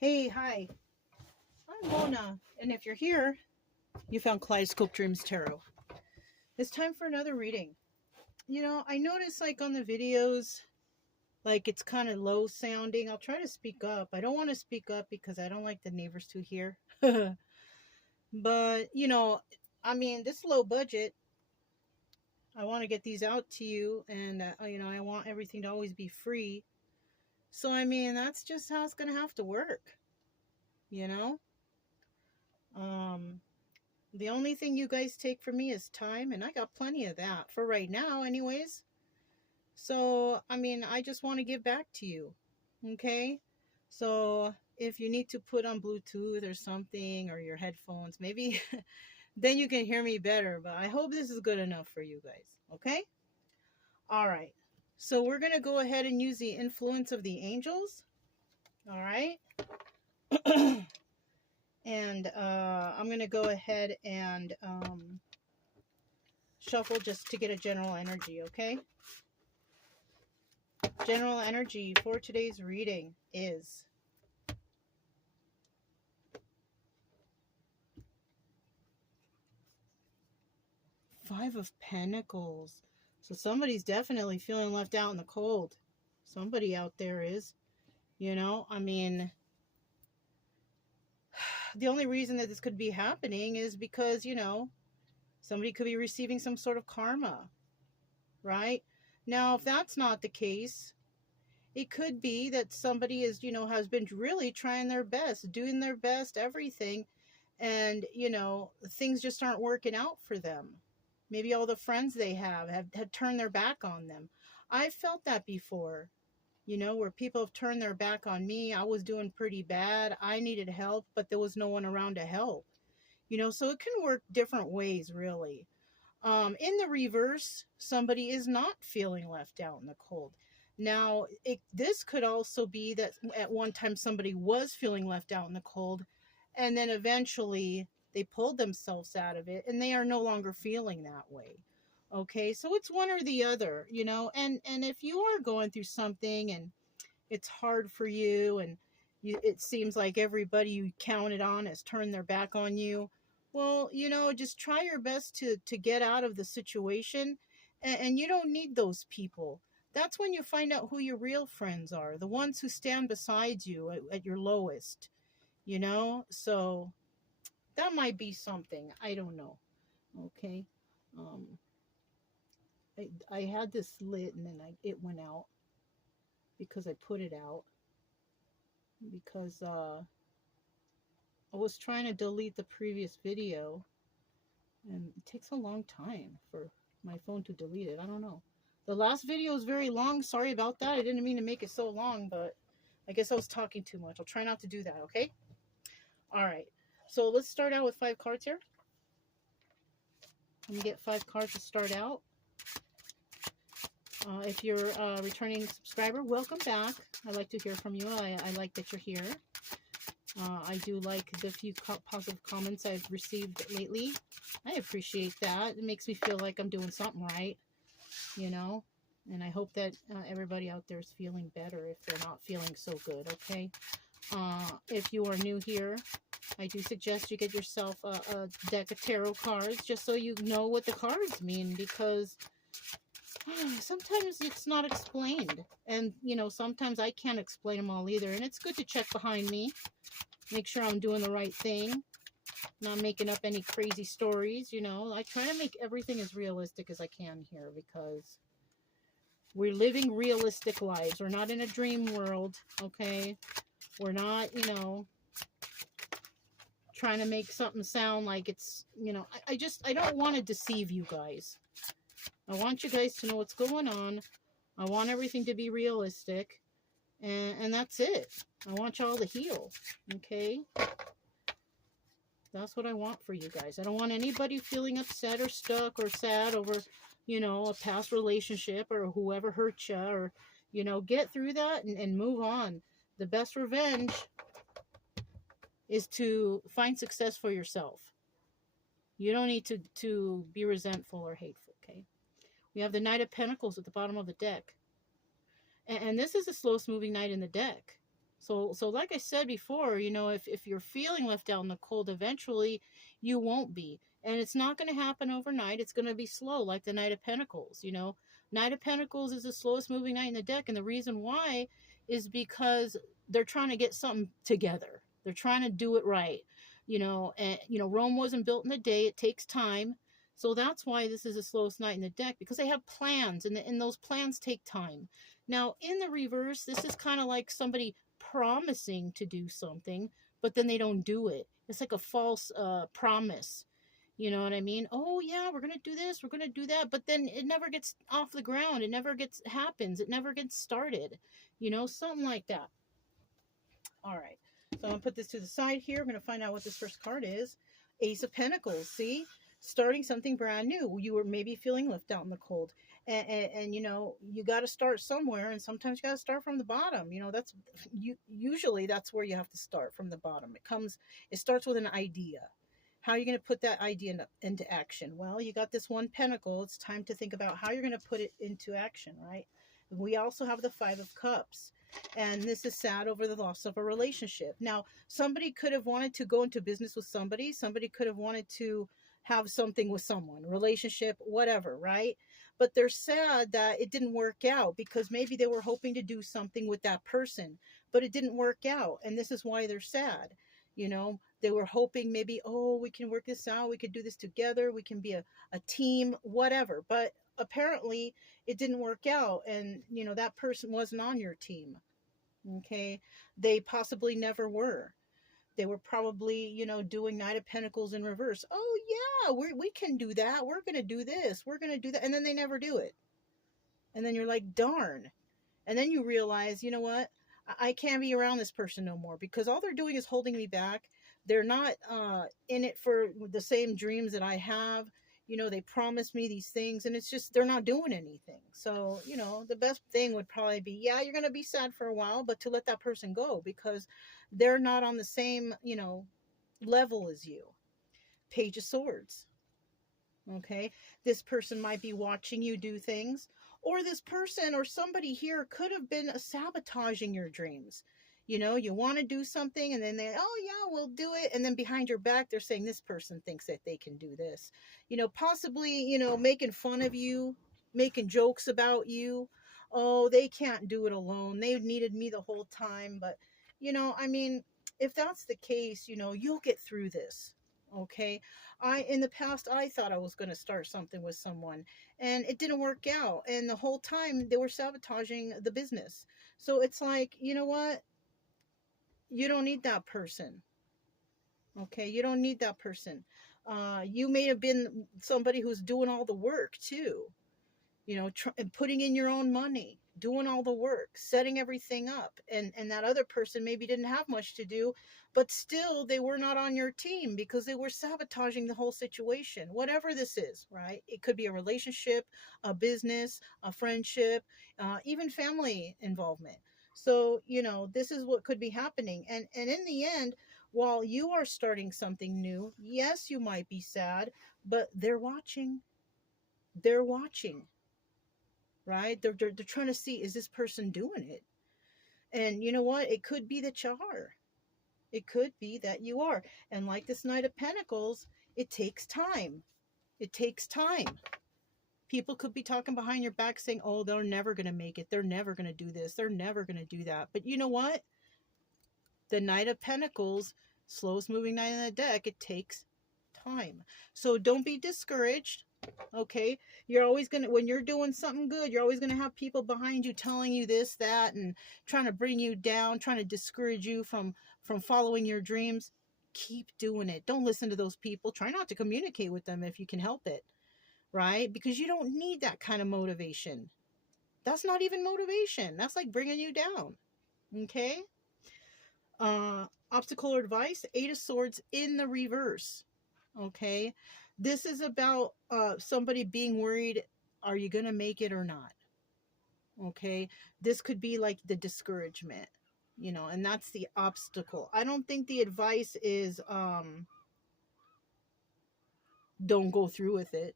Hey, hi, I'm Mona, and if you're here, you found Kaleidoscope Dreams Tarot. It's time for another reading. I notice like on the videos, like it's kind of low sounding. I'll try to speak up. I don't want to speak up because I don't like the neighbors to hear. But, this low budget, I want to get these out to you, and, I want everything to always be free. So, that's just how it's going to have to work, you know? Um, The only thing you guys take from me is time, and I got plenty of that for right now, anyways. So, I just want to give back to you. Okay? So, if you need to put on Bluetooth or something or your headphones, maybe then you can hear me better. But I hope this is good enough for you guys. Okay? All right. So, we're going to go ahead and use the influence of the angels. All right? And I'm going to go ahead and shuffle just to get a general energy, okay? General energy for today's reading is Five of Pentacles. So somebody's definitely feeling left out in the cold. Somebody out there is, the only reason that this could be happening is because, somebody could be receiving some sort of karma, right? Now, if that's not the case, it could be that somebody is, has been really trying their best, doing their best, everything, and, things just aren't working out for them. Maybe all the friends they have turned their back on them. I've felt that before, where people have turned their back on me. I was doing pretty bad. I needed help, but there was no one around to help. So it can work different ways, really. In the reverse, somebody is not feeling left out in the cold. Now, this could also be that at one time somebody was feeling left out in the cold, and then eventually they pulled themselves out of it, and they are no longer feeling that way. Okay, so it's one or the other, and if you are going through something and it's hard for you, and it seems like everybody you counted on has turned their back on you, well, just try your best to get out of the situation, and you don't need those people. That's when you find out who your real friends are, the ones who stand beside you at your lowest, so that might be something. I don't know. Okay. um I had this lit, and then it went out because I put it out because I was trying to delete the previous video, and it takes a long time for my phone to delete it. I don't know. The last video is very long. Sorry about that. I didn't mean to make it so long, but I guess I was talking too much. I'll try not to do that, okay? All right. So let's start out with 5 cards here. Let me get 5 cards to start out. If you're a returning subscriber, welcome back. I like to hear from you. I like that you're here. I do like the few positive comments I've received lately. I appreciate that. It makes me feel like I'm doing something right, and I hope that everybody out there is feeling better if they're not feeling so good, okay? If you are new here, I do suggest you get yourself a deck of tarot cards just so you know what the cards mean, because sometimes it's not explained, and sometimes I can't explain them all either, and it's good to check behind me, make sure I'm doing the right thing, not making up any crazy stories. I try to make everything as realistic as I can here, because we're living realistic lives. We're not in a dream world, okay? We're not, trying to make something sound like it's, I don't want to deceive you guys. I want you guys to know what's going on. I want everything to be realistic. And that's it. I want y'all to heal. Okay? That's what I want for you guys. I don't want anybody feeling upset or stuck or sad over, a past relationship or whoever hurt you, or, get through that and move on. The best revenge is to find success for yourself. You don't need to be resentful or hateful, okay? We have the Knight of Pentacles at the bottom of the deck. And this is the slowest moving knight in the deck. So like I said before, if you're feeling left out in the cold, eventually you won't be. And it's not going to happen overnight. It's going to be slow, like the Knight of Pentacles. Knight of Pentacles is the slowest moving knight in the deck. And the reason why is because they're trying to get something together. They're trying to do it right. Rome wasn't built in a day. It takes time. So that's why this is the slowest knight in the deck, because they have plans, and those plans take time. Now, in the reverse, this is kind of like somebody promising to do something, but then they don't do it. It's like a false promise. You know what I mean? Oh yeah, we're gonna do this, we're gonna do that, but then it never gets off the ground. It never happens. It never gets started. Something like that. All right. So I'm gonna put this to the side here. I'm gonna find out what this first card is. Ace of Pentacles. See, starting something brand new. You were maybe feeling left out in the cold, and you got to start somewhere, and sometimes you got to start from the bottom. Usually that's where you have to start, from the bottom. It starts with an idea. How are you going to put that idea into action? Well, you got this one pentacle. It's time to think about how you're going to put it into action, right? We also have the Five of Cups. And this is sad over the loss of a relationship. Now, somebody could have wanted to go into business with somebody. Somebody could have wanted to have something with someone, relationship, whatever, right? But they're sad that it didn't work out, because maybe they were hoping to do something with that person, but it didn't work out. And this is why they're sad. They were hoping maybe, oh, we can work this out. We could do this together. We can be a team, whatever. But apparently it didn't work out, and that person wasn't on your team. Okay, they possibly never were. They were probably doing Knight of Pentacles in reverse. Oh yeah, we can do that, we're gonna do this, we're gonna do that, and then they never do it. And then you're like, darn. And then you realize, you know what, I can't be around this person no more, because all they're doing is holding me back. They're not in it for the same dreams that I have. They promised me these things, and it's just they're not doing anything. So, the best thing would probably be, yeah, you're going to be sad for a while, but to let that person go, because they're not on the same, level as you. Page of Swords. Okay. This person might be watching you do things, or this person or somebody here could have been sabotaging your dreams. You want to do something, and then oh yeah, we'll do it. And then behind your back, they're saying this person thinks that they can do this. Possibly, making fun of you, making jokes about you. Oh, they can't do it alone. They needed me the whole time. But, if that's the case, you'll get through this. Okay. In the past, I thought I was going to start something with someone, and it didn't work out. And the whole time they were sabotaging the business. So it's like, you know what? You don't need that person. Okay, you don't need that person. You may have been somebody who's doing all the work too. Putting in your own money, doing all the work, setting everything up, and that other person maybe didn't have much to do, but still they were not on your team because they were sabotaging the whole situation. Whatever this is, right? It could be a relationship, a business, a friendship, even family involvement. So, this is what could be happening. And in the end, while you are starting something new, yes, you might be sad, but they're watching. They're watching, right? They're trying to see, is this person doing it? And you know what? It could be that you are. It could be that you are. And like this Knight of Pentacles, it takes time. It takes time. People could be talking behind your back saying, oh, they're never going to make it. They're never going to do this. They're never going to do that. But you know what? The Knight of Pentacles, slowest moving knight in the deck, it takes time. So don't be discouraged. Okay, you're always gonna, when you're doing something good, you're always gonna have people behind you telling you this, that, and trying to bring you down, trying to discourage you from following your dreams. Keep doing it. Don't listen to those people. Try not to communicate with them if you can help it, right? Because you don't need that kind of motivation. That's not even motivation. That's like bringing you down. Okay. Obstacle or advice, Eight of Swords in the reverse. Okay, this is about somebody being worried, are you gonna make it or not? Okay, this could be like the discouragement, and that's the obstacle. I don't think the advice is don't go through with it.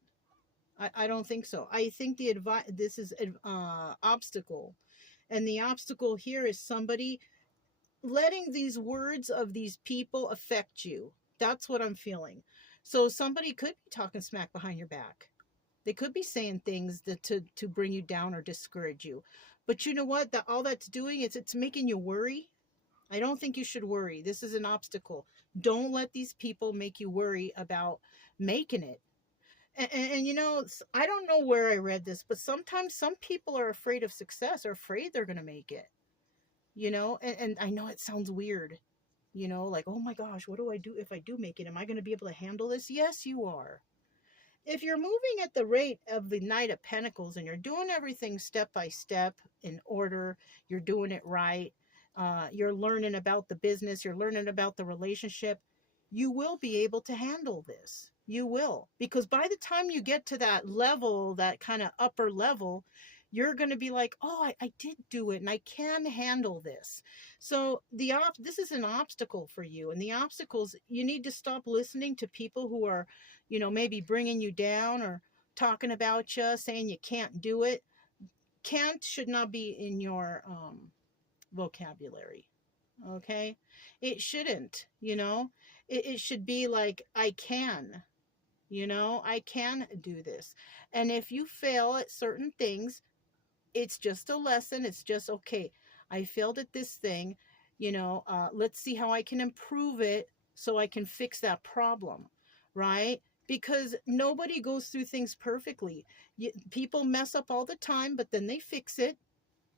I don't think so. I think the advice, this is obstacle, and the obstacle here is somebody letting these words of these people affect you. That's what I'm feeling. So somebody could be talking smack behind your back. They could be saying things that to bring you down or discourage you. But you know what? That all that's doing is it's making you worry. I don't think you should worry. This is an obstacle. Don't let these people make you worry about making it. And you know, I don't know where I read this, but sometimes some people are afraid of success, or afraid they're going to make it, you know, and I know it sounds weird, you know, like, oh my gosh, what do I do if I do make it? Am I going to be able to handle this? Yes, you are. If you're moving at the rate of the Knight of Pentacles and you're doing everything step by step in order, you're doing it right, you're learning about the business, you're learning about the relationship, you will be able to handle this. You will. Because by the time you get to that level, that kind of upper level, you're going to be like, oh, I did do it and I can handle this. So this is an obstacle for you. And the obstacles, you need to stop listening to people who are, you know, maybe bringing you down or talking about you, saying you can't do it. Can't should not be in your vocabulary. Okay? It shouldn't, you know? It should be like, I can, you know, I can do this. And if you fail at certain things, it's just a lesson. It's just, okay, I failed at this thing, you know, let's see how I can improve it so I can fix that problem, right? Because nobody goes through things perfectly. People mess up all the time, but then they fix it.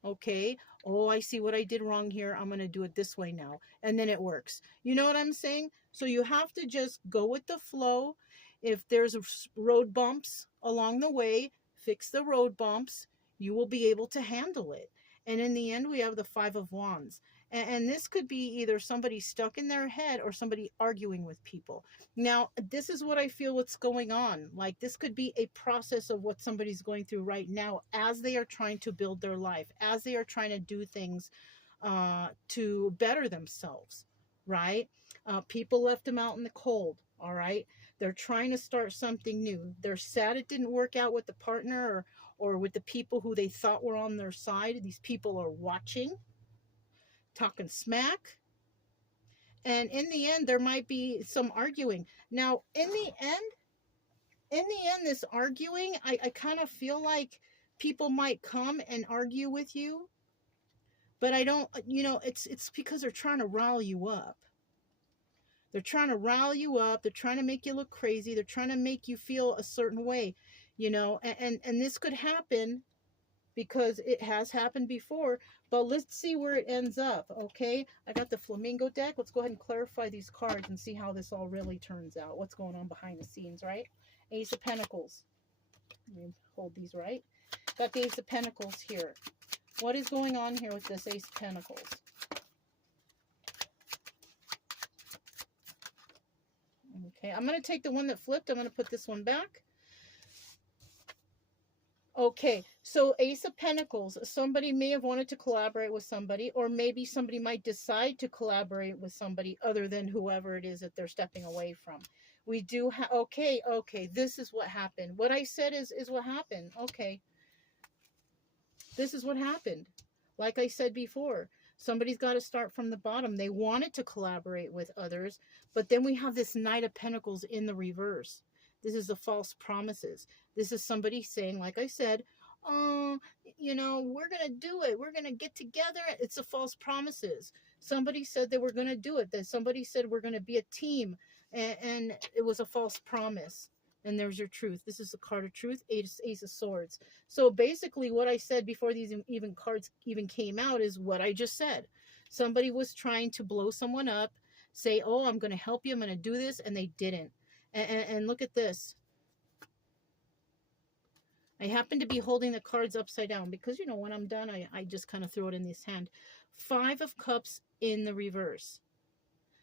Okay, oh, I see what I did wrong here. I'm going to do it this way now. And then it works. You know what I'm saying? So you have to just go with the flow. If there's road bumps along the way, fix the road bumps. You will be able to handle it. And in the end, we have the Five of Wands. And this could be either somebody stuck in their head or somebody arguing with people. Now, this is what I feel what's going on. Like, this could be a process of what somebody's going through right now as they are trying to build their life, as they are trying to do things to better themselves, right? People left them out in the cold, all right? They're trying to start something new. They're sad it didn't work out with the partner or with the people who they thought were on their side. These people are watching, talking smack. And in the end, there might be some arguing. Now, in the end, this arguing, I kind of feel like people might come and argue with you, but I don't, you know, it's because they're trying to rile you up. They're trying to rile you up. They're trying to make you look crazy. They're trying to make you feel a certain way, you know, and this could happen because it has happened before, but let's see where it ends up. Okay, I got the flamingo deck. Let's go ahead and clarify these cards and see how this all really turns out. What's going on behind the scenes, right? Ace of Pentacles. Let me hold these right. Got the Ace of Pentacles here. What is going on here with this Ace of Pentacles? Okay, I'm going to take the one that flipped. I'm going to put this one back. Okay, so Ace of Pentacles, somebody may have wanted to collaborate with somebody, or maybe somebody might decide to collaborate with somebody other than whoever it is that they're stepping away from. We do have, okay, this is what happened. What I said is what happened. Okay, this is what happened. Like I said before, somebody's got to start from the bottom. They wanted to collaborate with others, but then we have this Knight of Pentacles in the reverse. This is the false promises. This is somebody saying, like I said, oh, you know, we're going to do it. We're going to get together. It's the false promises. Somebody said they were going to do it. That somebody said we're going to be a team. And it was a false promise. And there's your truth. This is the card of truth, Ace of Swords. So basically what I said before these even cards even came out is what I just said. Somebody was trying to blow someone up, say, oh, I'm going to help you. I'm going to do this. And they didn't. And look at this. I happen to be holding the cards upside down because, you know, when I'm done, I just kind of throw it in this hand. 5 of Cups in the reverse.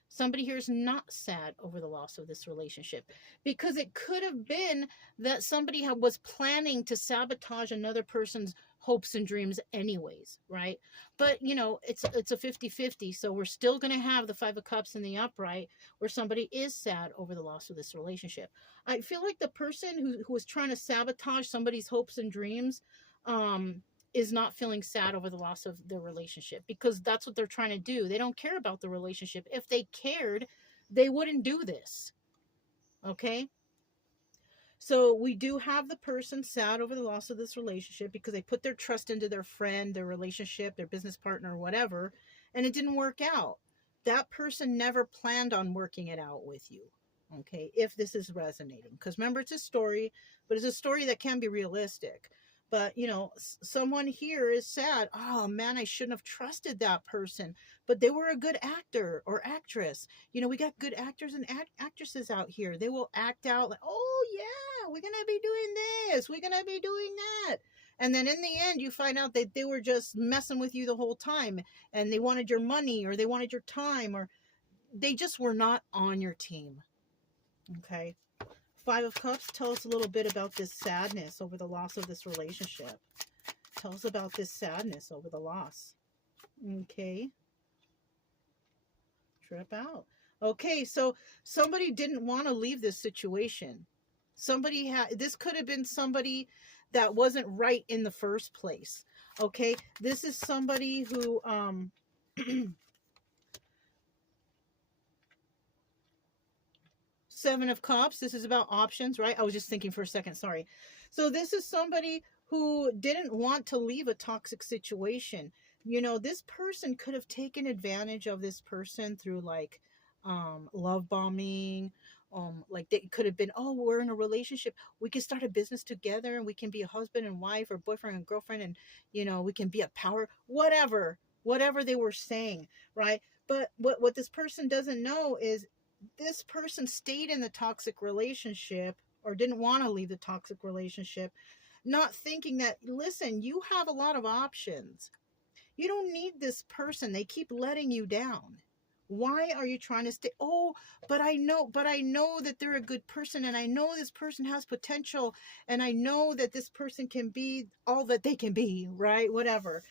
Somebody here is not sad over the loss of this relationship because it could have been that somebody was planning to sabotage another person's hopes and dreams anyways, right? But, you know, it's a 50-50, so we're still going to have the 5 of Cups in the upright where somebody is sad over the loss of this relationship. I feel like the person who was trying to sabotage somebody's hopes and dreams, is not feeling sad over the loss of their relationship, because that's what they're trying to do. They don't care about the relationship. If they cared, they wouldn't do this. Okay? So we do have the person sad over the loss of this relationship because they put their trust into their friend, their relationship, their business partner, whatever, and it didn't work out. That person never planned on working it out with you. Okay, if this is resonating, because remember, it's a story, but it's a story that can be realistic. But someone here is sad. Oh man, I shouldn't have trusted that person, but they were a good actor or actress. We got good actors and actresses out here. They will act out like, oh yeah, we're gonna be doing this, we're gonna be doing that, and then in the end you find out that they were just messing with you the whole time, and they wanted your money, or they wanted your time, or they just were not on your team. Okay. Five of Cups, tell us a little bit about this sadness over the loss of this relationship. Tell us about this sadness over the loss. Okay. Trip out. Okay, so somebody didn't want to leave this situation. This could have been somebody that wasn't right in the first place. Okay, this is somebody who Seven of Cups, this is about options, right? I was just thinking for a second, sorry. So this is somebody who didn't want to leave a toxic situation. This person could have taken advantage of this person through like love bombing. Like they could have been, oh, we're in a relationship, we can start a business together, and we can be a husband and wife, or boyfriend and girlfriend, and we can be a power, whatever they were saying, right? But what this person doesn't know is this person stayed in the toxic relationship, or didn't want to leave the toxic relationship, not thinking that, listen, you have a lot of options. You don't need this person. They keep letting you down. Why are you trying to stay? Oh, but I know that they're a good person, and I know this person has potential, and I know that this person can be all that they can be, right? Whatever.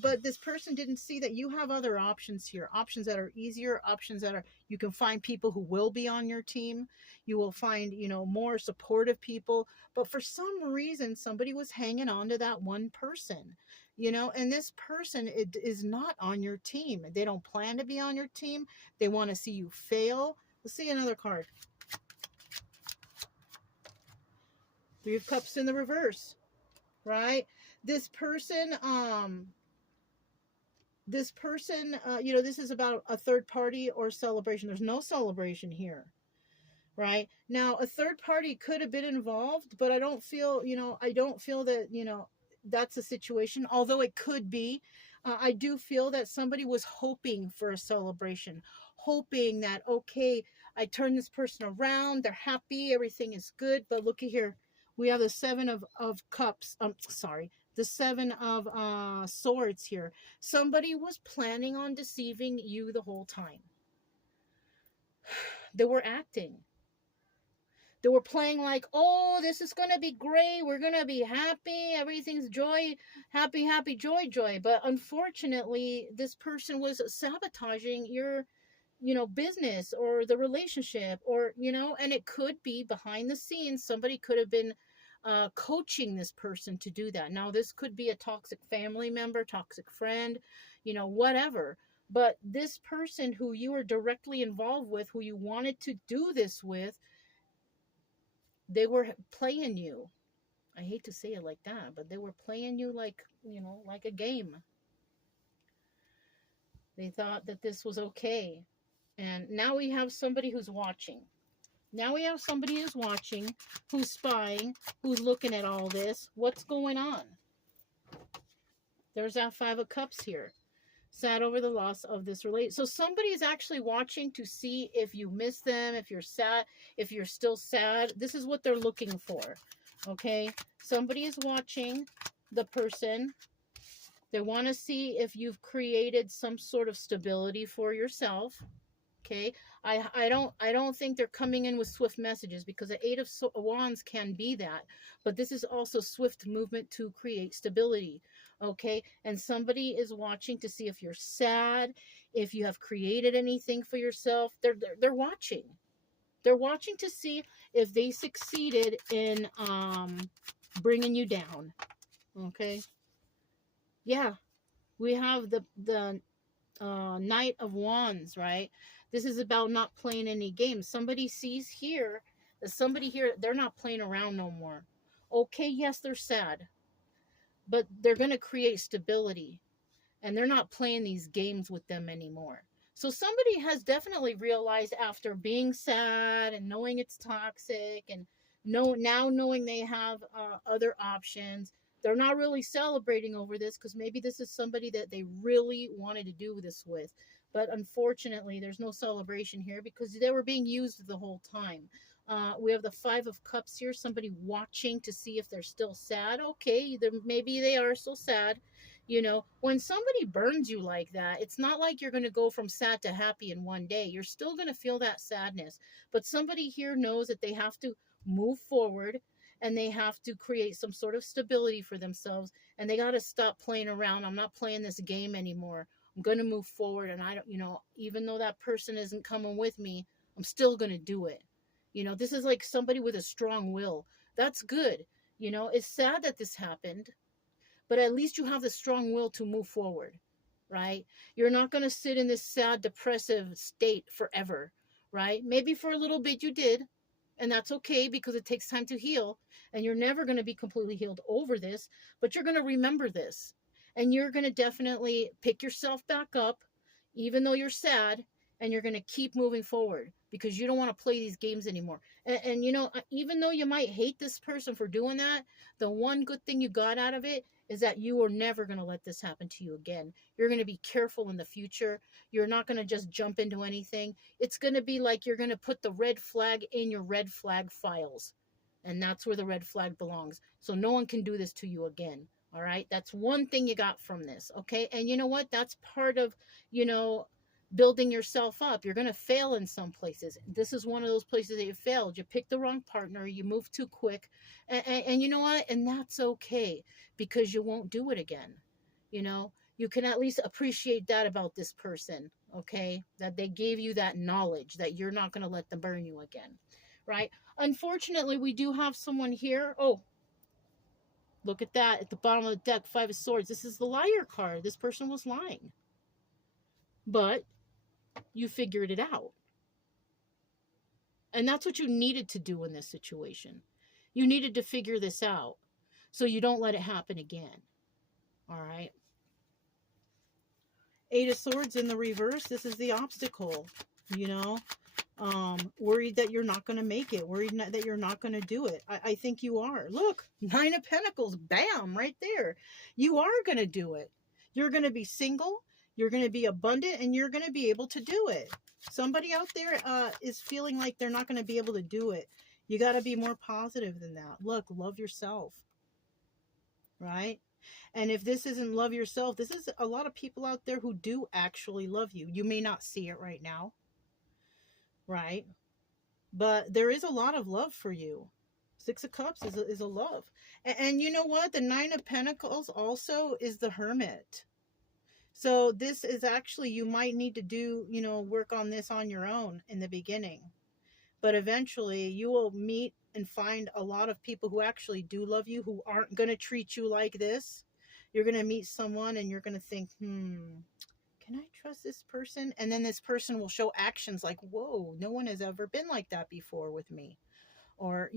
But this person didn't see that you have other options here, options that are easier, options that are, you can find people who will be on your team. You will find, more supportive people. But for some reason, somebody was hanging on to that one person, and this person is not on your team. They don't plan to be on your team. They want to see you fail. Let's see another card. Three of Cups in the reverse, right? This person, this is about a third party or celebration. There's no celebration here, right? Now, a third party could have been involved, but I don't feel that, that's a situation, although it could be. I do feel that somebody was hoping for a celebration, hoping that, okay, I turn this person around, they're happy, everything is good. But looky here, we have the Seven of Cups. The Seven of Swords here. Somebody was planning on deceiving you the whole time. They were acting. They were playing like, oh, this is going to be great. We're going to be happy. Everything's joy, happy, happy, joy, joy. But unfortunately, this person was sabotaging your, business or the relationship, or, and it could be behind the scenes. Somebody could have been coaching this person to do that. Now, this could be a toxic family member, toxic friend, whatever. But this person who you were directly involved with, who you wanted to do this with, they were playing you. I hate to say it like that, but they were playing you like, like a game. They thought that this was okay. And now we have somebody who's watching. Now we have somebody who's watching, who's spying, who's looking at all this. What's going on? There's that Five of Cups here. Sad over the loss of this relationship. So somebody is actually watching to see if you miss them, if you're sad, if you're still sad. This is what they're looking for. Okay? Somebody is watching the person. They want to see if you've created some sort of stability for yourself. Okay, I don't think they're coming in with swift messages, because the Eight of Wands can be that, but this is also swift movement to create stability. Okay, and somebody is watching to see if you're sad, if you have created anything for yourself. They're watching. They're watching to see if they succeeded in bringing you down. Okay. Yeah, we have the Knight of Wands, right? This is about not playing any games. Somebody sees here that somebody here, they're not playing around no more. Okay, yes, they're sad, but they're going to create stability, and they're not playing these games with them anymore. So somebody has definitely realized, after being sad and knowing it's toxic, and now knowing they have other options, they're not really celebrating over this, because maybe this is somebody that they really wanted to do this with. But unfortunately, there's no celebration here because they were being used the whole time. We have the Five of Cups here, somebody watching to see if they're still sad. Okay, maybe they are still sad. When somebody burns you like that, it's not like you're going to go from sad to happy in one day. You're still going to feel that sadness. But somebody here knows that they have to move forward, and they have to create some sort of stability for themselves, and they got to stop playing around. I'm not playing this game anymore. I'm going to move forward, and I don't, even though that person isn't coming with me, I'm still going to do it. This is like somebody with a strong will. That's good. It's sad that this happened, but at least you have the strong will to move forward, right? You're not going to sit in this sad, depressive state forever, right? Maybe for a little bit you did, and that's okay because it takes time to heal, and you're never going to be completely healed over this, but you're going to remember this, and you're going to definitely pick yourself back up, even though you're sad, and you're going to keep moving forward because you don't want to play these games anymore. And even though you might hate this person for doing that, the one good thing you got out of it is that you are never going to let this happen to you again. You're going to be careful in the future. You're not going to just jump into anything. It's going to be like you're going to put the red flag in your red flag files. And that's where the red flag belongs. So no one can do this to you again. All right. That's one thing you got from this. Okay. And you know what? That's part of, building yourself up. You're going to fail in some places. This is one of those places that you failed. You picked the wrong partner. You moved too quick. And you know what? And that's okay, because you won't do it again. You can at least appreciate that about this person. Okay. That they gave you that knowledge that you're not going to let them burn you again. Right. Unfortunately, we do have someone here. Oh, look at that. At the bottom of the deck, Five of Swords. This is the liar card. This person was lying. But you figured it out. And that's what you needed to do in this situation. You needed to figure this out so you don't let it happen again. All right. Eight of Swords in the reverse. This is the obstacle, worried that you're not going to make it, worried that you're not going to do it. I think you are. Look, Nine of Pentacles, bam, right there. You are going to do it. You're going to be single, you're going to be abundant, and you're going to be able to do it. Somebody out there is feeling like they're not going to be able to do it. You got to be more positive than that. Look, love yourself, right? And if this isn't love yourself, this is a lot of people out there who do actually love you. You may not see it right now, right? But there is a lot of love for you. Six of Cups is a love. And you know what? The Nine of Pentacles also is the Hermit. So this is actually, you might need to do, work on this on your own in the beginning. But eventually you will meet and find a lot of people who actually do love you, who aren't going to treat you like this. You're going to meet someone and you're going to think, can I trust this person? And then this person will show actions like, whoa, no one has ever been like that before with me. Or,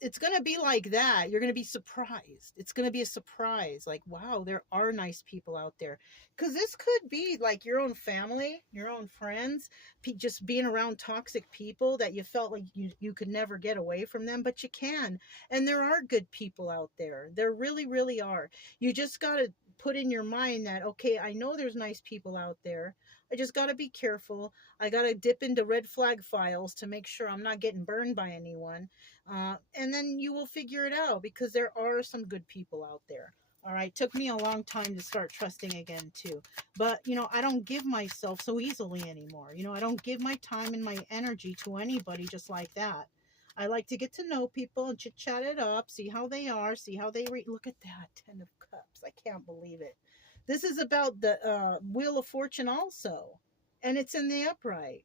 it's going to be like that. You're going to be surprised. It's going to be a surprise. Like, wow, there are nice people out there. Because this could be like your own family, your own friends, just being around toxic people that you felt like you could never get away from them, but you can. And there are good people out there. There really, really are. You just got to put in your mind that, okay, I know there's nice people out there. I just got to be careful. I got to dip into red flag files to make sure I'm not getting burned by anyone. And then you will figure it out, because there are some good people out there. All right. Took me a long time to start trusting again, too. But, I don't give myself so easily anymore. I don't give my time and my energy to anybody just like that. I like to get to know people and chit chat it up, see how they are, see how they look at that. 10 of Cups. I can't believe it. This is about the Wheel of Fortune also. And it's in the upright.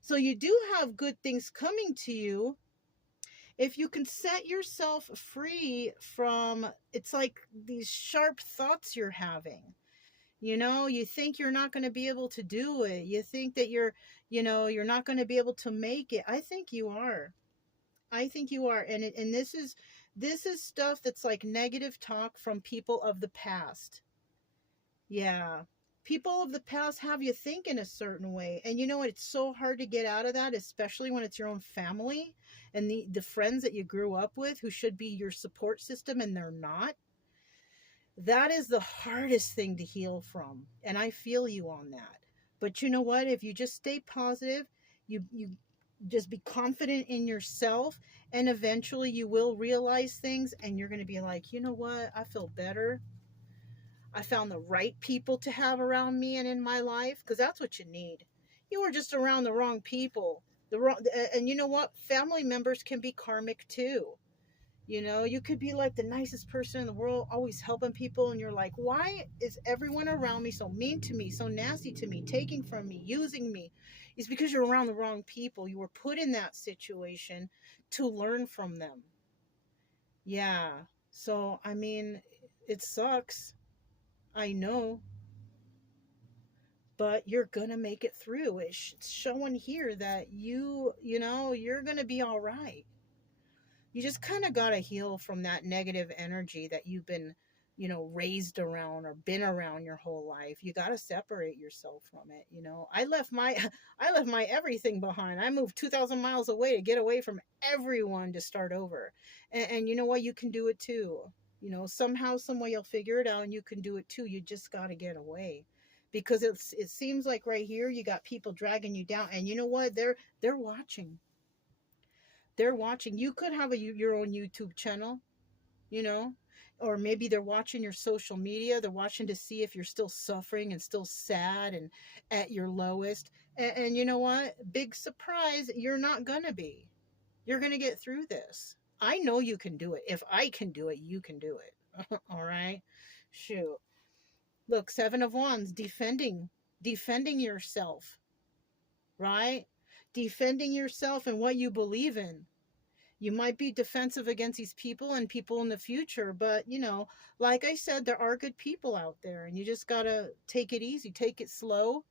So you do have good things coming to you. If you can set yourself free from, it's like these sharp thoughts you're having. You know, you think you're not going to be able to do it. You think that you're not going to be able to make it. I think you are. I think you are. And this is stuff that's like negative talk from people of the past. Yeah. People of the past have you think in a certain way. And you know what? It's so hard to get out of that, especially when it's your own family and the friends that you grew up with who should be your support system and they're not. That is the hardest thing to heal from. And I feel you on that. But you know what? If you just stay positive, you just be confident in yourself, and eventually you will realize things and you're going to be like, you know what? I feel better. I found the right people to have around me and in my life, because that's what you need. You were just around the wrong people. And you know what? Family members can be karmic too. You know, you could be like the nicest person in the world, always helping people, and you're like, why is everyone around me so mean to me, so nasty to me, taking from me, using me? It's because you're around the wrong people. You were put in that situation to learn from them. Yeah. So, I mean, it sucks. I know, but you're gonna make it through. It's showing here that you're gonna be all right. You just kind of got to heal from that negative energy that you've been, raised around or been around your whole life. You got to separate yourself from it. I left my I left my everything behind. I moved 2,000 miles away to get away from everyone to start over. And you know what? You can do it too. Somehow, some way you'll figure it out and you can do it too. You just got to get away. Because it seems like right here you got people dragging you down, and you know what? They're watching. They're watching. You could have your own YouTube channel, you know, or maybe they're watching your social media. They're watching to see if you're still suffering and still sad and at your lowest. And you know what? Big surprise, you're not going to be. You're going to get through this. I know you can do it. If I can do it, you can do it. All right? Shoot. Look, Seven of Wands, defending yourself, right? Defending yourself and what you believe in. You might be defensive against these people and people in the future, but like I said, there are good people out there, and you just gotta take it easy, take it slow,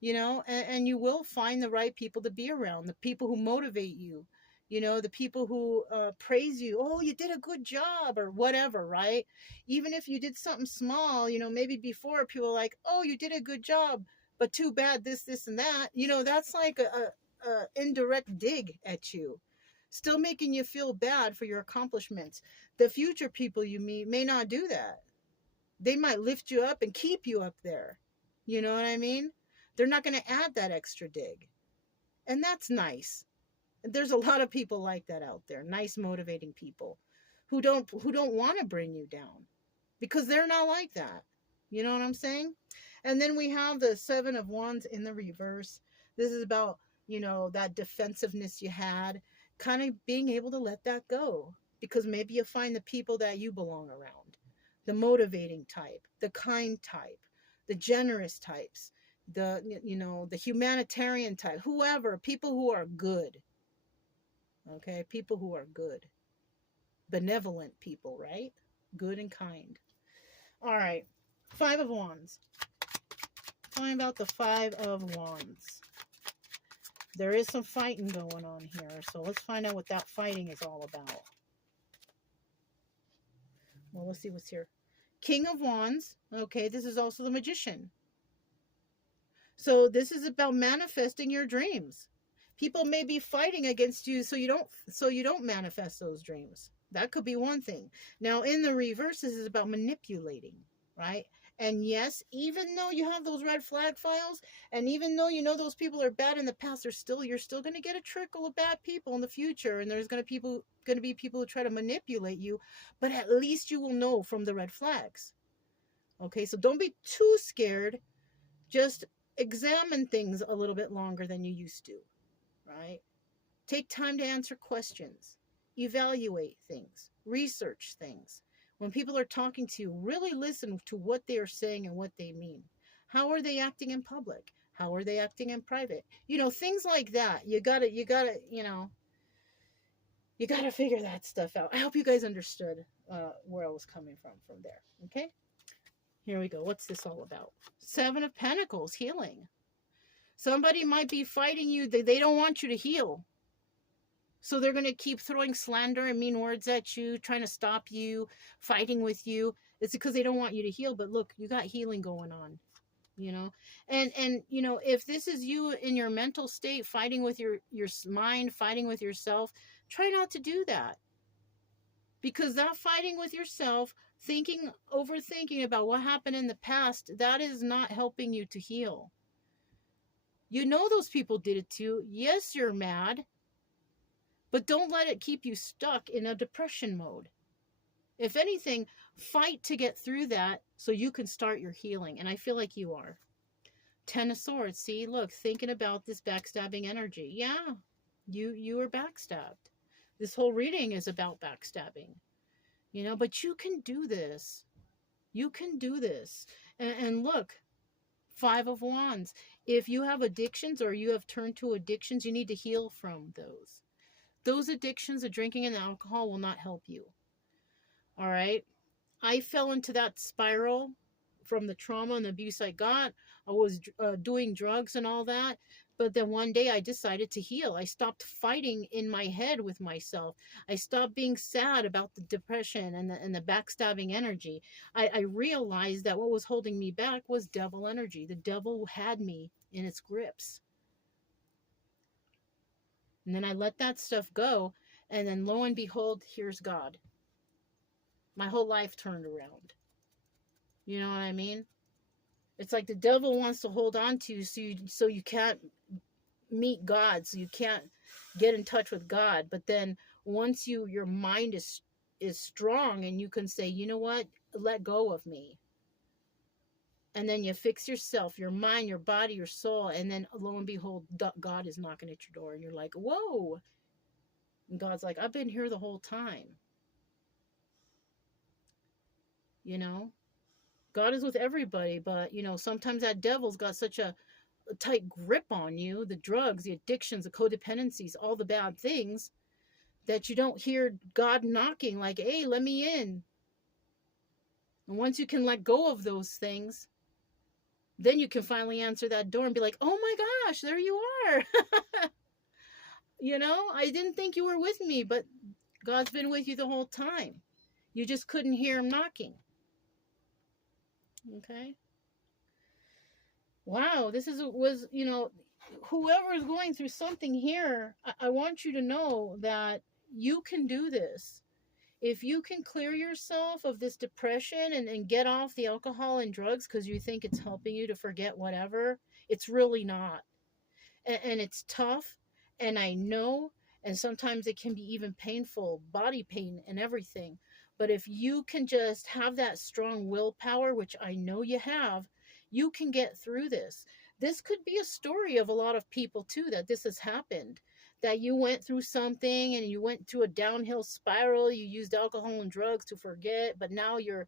and you will find the right people to be around, the people who motivate you, the people who praise you. Oh, you did a good job, or whatever, right? Even if you did something small, maybe before people are like, oh, you did a good job, but too bad this and that. That's like a indirect dig at you, still making you feel bad for your accomplishments. The future people you meet may not do that. They might lift you up and keep you up there. You know what I mean? They're not going to add that extra dig. And that's nice. There's a lot of people like that out there. Nice, motivating people who don't want to bring you down because they're not like that. You know what I'm saying? And then we have the Seven of Wands in the reverse. This is about, that defensiveness you had, kind of being able to let that go, because maybe you find the people that you belong around, the motivating type, the kind type, the generous types, the humanitarian type, whoever, people who are good. Okay, people who are good, benevolent people, right? Good and kind. All right, Five of Wands. Talking about the Five of Wands. There is some fighting going on here, so let's find out what that fighting is all about. Well, let's see what's here. King of Wands. Okay, this is also the Magician. So this is about manifesting your dreams. People may be fighting against you so you don't manifest those dreams. That could be one thing. Now, in the reverse, this is about manipulating, right? And yes, even though you have those red flag files, and even though those people are bad in the past, you're still going to get a trickle of bad people in the future, and there's going to be people who try to manipulate you, but at least you will know from the red flags. Okay, so don't be too scared. Just examine things a little bit longer than you used to, right? Take time to answer questions, evaluate things, research things. When people are talking to you, really listen to what they are saying and what they mean. How are they acting in public? How are they acting in private? Things like that. You gotta, You got to figure that stuff out. I hope you guys understood where I was coming from there. Okay? Here we go. What's this all about? Seven of Pentacles, healing. Somebody might be fighting you. They don't want you to heal. So they're going to keep throwing slander and mean words at you, trying to stop you, fighting with you. It's because they don't want you to heal. But look, you got healing going on, you know. And you know, if this is you in your mental state, fighting with your mind, fighting with yourself, try not to do that. Because that fighting with yourself, thinking, overthinking about what happened in the past, that is not helping you to heal. You know those people did it too. Yes, you're mad. But don't let it keep you stuck in a depression mode. If anything, fight to get through that so you can start your healing. And I feel like you are. Ten of Swords. See, look, thinking about this backstabbing energy. Yeah, you are backstabbed. This whole reading is about backstabbing. You know, but you can do this. You can do this. And look, Five of Wands. If you have addictions or you have turned to addictions, you need to heal from those. Those addictions of drinking and alcohol will not help you. All right? I fell into that spiral from the trauma and abuse I got. I was doing drugs and all that. But then one day I decided to heal. I stopped fighting in my head with myself. I stopped being sad about the depression and the backstabbing energy. I realized that what was holding me back was devil energy. The devil had me in its grips. And then I let that stuff go. And then lo and behold, here's God. My whole life turned around. You know what I mean? It's like the devil wants to hold on to you so you can't meet God. So you can't get in touch with God. But then once your mind is strong and you can say, you know what? Let go of me. And then you fix yourself, your mind, your body, your soul. And then lo and behold, God is knocking at your door. And you're like, whoa. And God's like, I've been here the whole time. You know? God is with everybody. But, you know, sometimes that devil's got such a tight grip on you. The drugs, the addictions, the codependencies, all the bad things. That you don't hear God knocking like, hey, let me in. And once you can let go of those things, then you can finally answer that door and be like, oh my gosh, there you are. You know, I didn't think you were with me, but God's been with you the whole time. You just couldn't hear him knocking. Okay. Wow, this was, you know, whoever is going through something here, I want you to know that you can do this. If you can clear yourself of this depression and get off the alcohol and drugs because you think it's helping you to forget whatever, it's really not. And it's tough, and I know, and sometimes it can be even painful, body pain and everything. But if you can just have that strong willpower, which I know you have, you can get through this. This could be a story of a lot of people too, that this has happened. That you went through something and you went to a downhill spiral, you used alcohol and drugs to forget, but now you're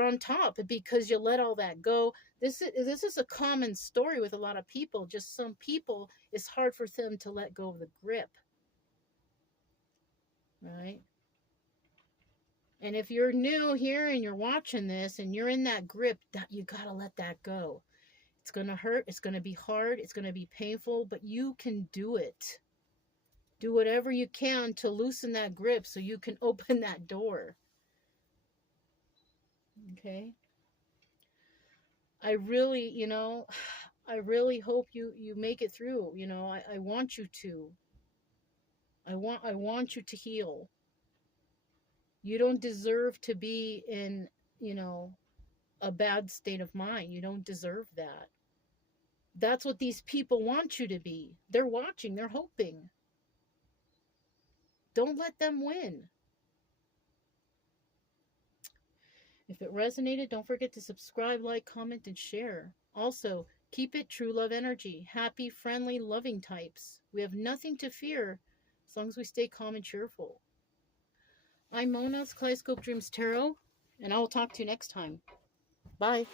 on top because you let all that go. This is a common story with a lot of people. Just some people, it's hard for them to let go of the grip. Right? And if you're new here and you're watching this and you're in that grip, that you got to let that go. It's going to hurt, it's going to be hard, it's going to be painful, but you can do it. Do whatever you can to loosen that grip so you can open that door. Okay? I really, you know, I really hope you make it through. You know, I want you to. I want you to heal. You don't deserve to be in, you know, a bad state of mind. You don't deserve that. That's what these people want you to be. They're watching, they're hoping. Don't let them win. If it resonated, don't forget to subscribe, like, comment, and share. Also, keep it true love energy. Happy, friendly, loving types. We have nothing to fear as long as we stay calm and cheerful. I'm Mona's Kaleidoscope Dreams Tarot, and I will talk to you next time. Bye.